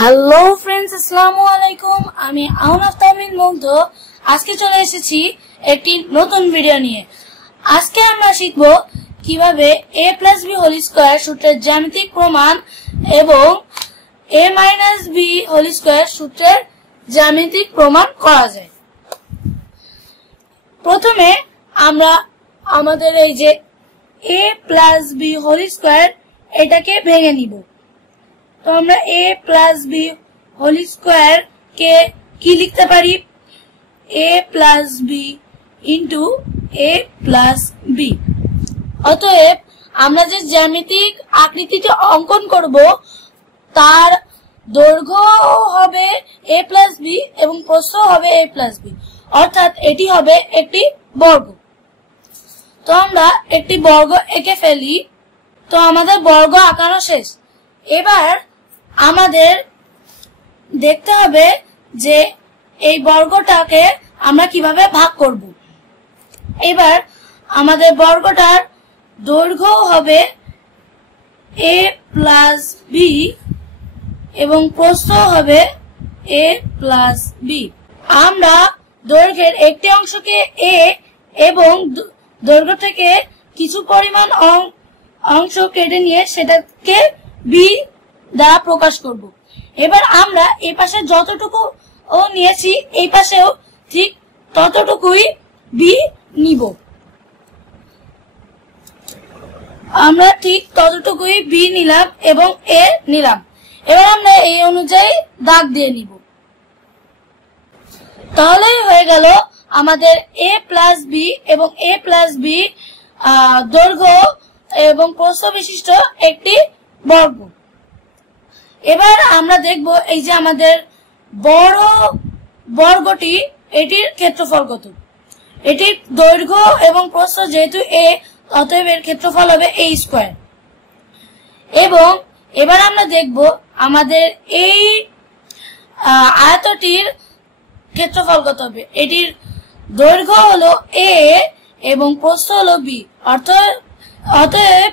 Hello friends, আসসালামু আলাইকুম। আমি আওনাফ তামিম মুগ্ধ আজকে চলে এসেছি একটি নতুন ভিডিও নিয়ে। আজকে আমরা শিখব কিভাবে a plus b whole square সূত্রের জ্যামিতিক প্রমাণ এবং a minus b whole square সূত্রের জ্যামিতিক প্রমাণ করা যায়। প্রথমে আমরা আমাদের এই যে a plus b whole square এটাকে ভেঙে নিব। তো আমরা a plus b whole square কে কি লিখতে পারি? a plus b into a plus b। অতএব আমরা যে জ্যামিতিক আকৃতিটা অঙ্কন করব তার দৈর্ঘ্য হবে a প্লাস b এবং প্রস্থ হবে a প্লাস b, অর্থাৎ এটি হবে একটি বর্গ। তো আমরা একটি বর্গ এঁকে ফেলি। তো আমাদের বর্গ আঁকানো শেষ। এবার আমাদের দেখতে হবে যে এই বর্গটাকে আমরা কিভাবে ভাগ করব। এবার আমাদের বর্গটার দৈর্ঘ্য হবে a প্লাস b এবং প্রস্থ হবে a প্লাস b। আমরা দৈর্ঘ্যের একটি অংশকে a এবং দৈর্ঘ্য থেকে কিছু পরিমাণ অংশ কেটে নিয়ে সেটাকে b দ্বারা প্রকাশ করব। এবার আমরা এই পাশে যতটুকু নিয়েছি এই পাশেও ঠিক ততটুকুই b নিব। আমরা ঠিক ততটুকুই b নিলাম এবং a নিলাম। এবার আমরা এই অনুযায়ী দাগ দিয়ে নিব। তাহলেই হয়ে গেল আমাদের a প্লাস b এবং a প্লাস b দৈর্ঘ্য এবং প্রস্থ বিশিষ্ট একটি বর্গ। এবার আমরা দেখব এই যে আমাদের বড় বর্গটি এটির ক্ষেত্রফল কত। এটির দৈর্ঘ্য এবং প্রস্থ যেহেতু a, অতএব এর ক্ষেত্রফল হবে a স্কয়ার। এবং এবার আমরা দেখব আমাদের এই আয়তটির ক্ষেত্রফল কত হবে। এটির দৈর্ঘ্য হলো a এবং প্রস্থ হলো b, অতএব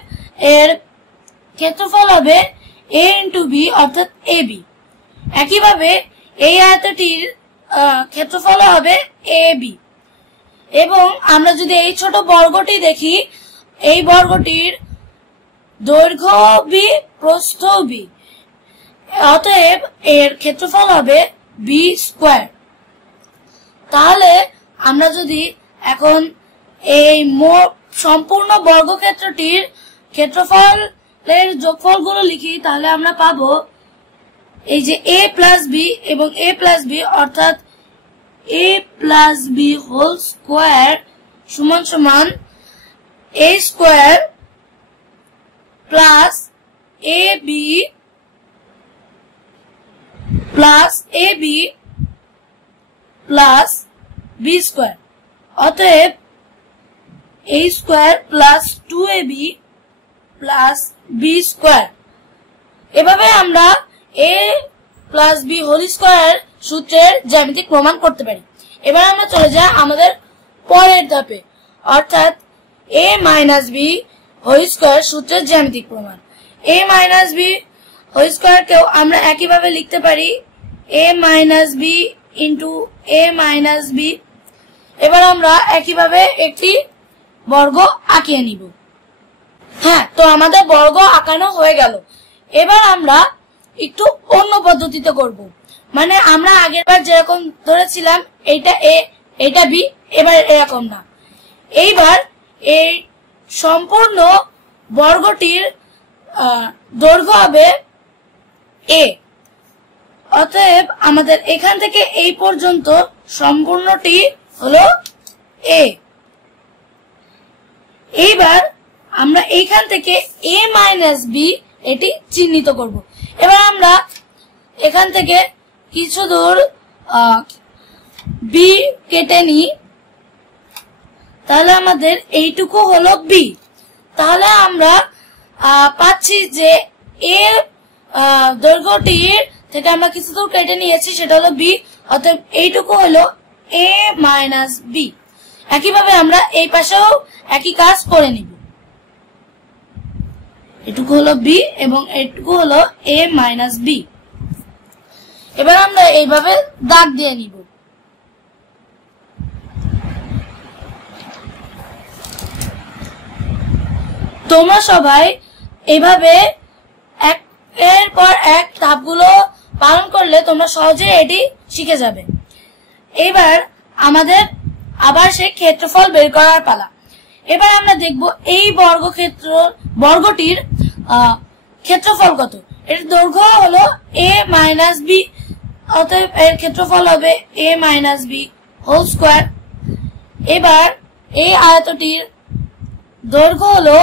এর ক্ষেত্রফল হবে a ইন্টু b অর্থাৎ ab। একইভাবে এই আয়তটির ক্ষেত্রফল হবে ab। এবং আমরা যদি এই ছোট বর্গটি দেখি, এই বর্গটির দৈর্ঘ্য b প্রস্থ b, অতএব এর ক্ষেত্রফল হবে b স্কয়ার। তাহলে আমরা যদি এখন এই সম্পূর্ণ বর্গক্ষেত্রটির ক্ষেত্রফলের যোগফলগুলো লিখি তাহলে আমরা পাবো এই যে a প্লাস b এবং a প্লাস b অর্থাৎ a plus b whole square সমান সমান a square plus ab plus ab plus b square. অতএব a square plus 2ab plus b square. এভাবে আমরা a plus b whole square সূত্রের জ্যামিতিক প্রমাণ করতে পারি। এবার আমরা চলে যাই আমাদের পরের ধাপে, অর্থাৎ a minus b whole square সূত্রের জ্যামিতিক প্রমাণ। a মাইনাস b হোল স্কয়ারকেও আমরা একইভাবে লিখতে পারি a minus b into a minus b। এবার আমরা একইভাবে একটি বর্গ আঁকিয়ে নিব। হ্যাঁ, তো আমাদের বর্গ আঁকানো হয়ে গেল। এবার আমরা একটু অন্য পদ্ধতিতে করব। মানে আমরা আগের বার যেরকম ধরেছিলাম এইটা a এইটা b, এবার এরকম না। এইবার এই সম্পূর্ণ বর্গটির দৈর্ঘ্য হবে a। অতএব আমাদের এখান থেকে এই পর্যন্ত সম্পূর্ণটি হলো a। এইবার আমরা এইখান থেকে a মাইনাস b এটি চিহ্নিত করব। এবার আমরা এখান থেকে কিছু দূর b কেটে নিই, তাহলে আমাদের এইটুকু হলো b। তাহলে আমরা পাচ্ছি যে a দৈর্ঘ্যটির থেকে আমরা কিছু দূর কেটে নিয়েছি, সেটা হলো b, অতএব এইটুকু হলো a মাইনাস b। একইভাবে আমরা এই পাশেও একই কাজ করে নিব। এটুকু হলো b এবং এটুকু হলো a মাইনাস b। এবার আমরা এইভাবে দাগ দিয়ে নিব। তোমরা সবাই এইভাবে একের পর এক ধাপগুলো পালন করলে তোমরা সহজে এটি শিখে যাবে। এবার আমাদের আবার সেই ক্ষেত্রফল বের করার পালা। এবার আমরা দেখব এই বর্গটির ক্ষেত্রফল কত। এর দৈর্ঘ্য হলো a মাইনাস বি, অতএব এর ক্ষেত্রফল হবে a minus B whole square. এবার এই আয়তটির দৈর্ঘ্য হলো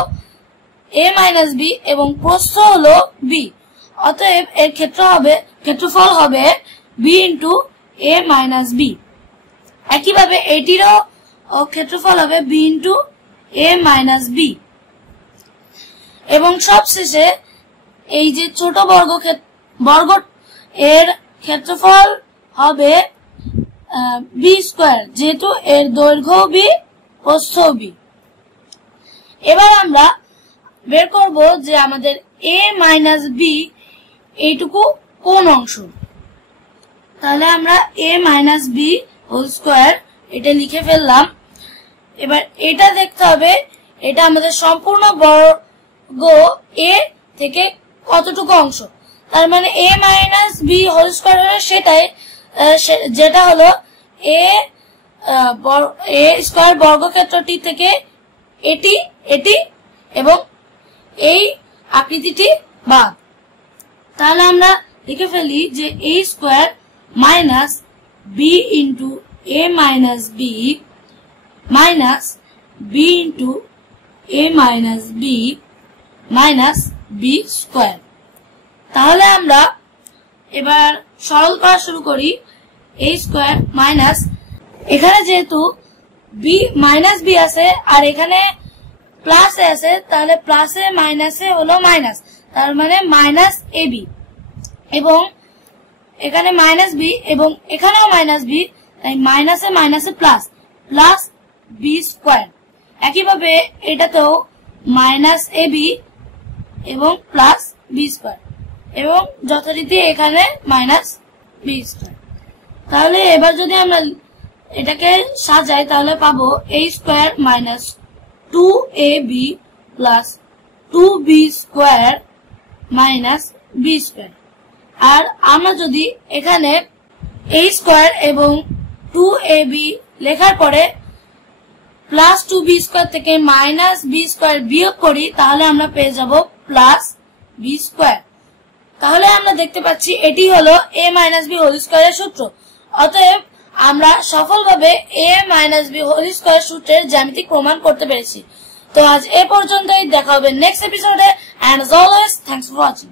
a মাইনাস বি এবং প্রস্থ হলো b, অতএব এর ক্ষেত্রফল হবে b into a minus B. একইভাবে এটিরও ক্ষেত্রফল হবে b into a minus B. এবং সবশেষে এই যে ছোট বর্গ এর ক্ষেত্রফল হবে b স্কোয়ার, যেহেতু এর দৈর্ঘ্য b প্রস্থ b। এবার আমরা বের করব যে আমাদের a মাইনাস বি এইটুকু কোন অংশ। তাহলে আমরা a minus B whole square এটা লিখে ফেললাম। এবার এটা দেখতে হবে এটা আমাদের সম্পূর্ণ বর্গ a থেকে কতটুকু অংশ। তার মানে a minus B whole square হলো সেটাই, যেটা হলো a স্কোয়ার বর্গক্ষেত্রটি থেকে এটি এবং এই আকৃতিটি বাদ। তাহলে আমরা লিখে ফেলি যে a square minus B into a minus B minus B into a minus B minus B square. তাহলে আমরা এবার সরল করা শুরু করি। a স্কোয়ার মাইনাস, এখানে যেহেতু বি মাইনাস বি আছে আর এখানে প্লাস এ আছে, তাহলে প্লাসে মাইনাসে হলো মাইনাস, তার মানে মাইনাস এ বি, এবং এখানে মাইনাস বি এবং এখানেও মাইনাস বি, তাই মাইনাসে মাইনাসে প্লাস প্লাস বি স্কোয়ার। একইভাবে এটাতেও মাইনাস এ বি এবং প্লাস বি স্কোয়ার এবং যথারীতি এখানে মাইনাস বি স্কোয়ার। তাহলে এবার যদি আমরা এটাকে সাজাই তাহলে পাবো a square minus 2ab plus 2b square minus b square. আর আমরা যদি এখানে a স্কোয়ার এবং 2ab লেখার পরে প্লাস 2b স্কোয়ার থেকে মাইনাস b স্কোয়ার বিয়োগ করি তাহলে আমরা পেয়ে যাব প্লাস b স্কোয়ার। তাহলে আমরা দেখতে পাচ্ছি এটি হলো a মাইনাস বি হোল স্কোয়ারের সূত্র। অতএব আমরা সফলভাবে a minus B whole square সূত্রের জ্যামিতিক প্রমাণ করতে পেরেছি। তো আজ এ পর্যন্তই, দেখা হবে নেক্সট এপিসোডে। And as always thanks for watching.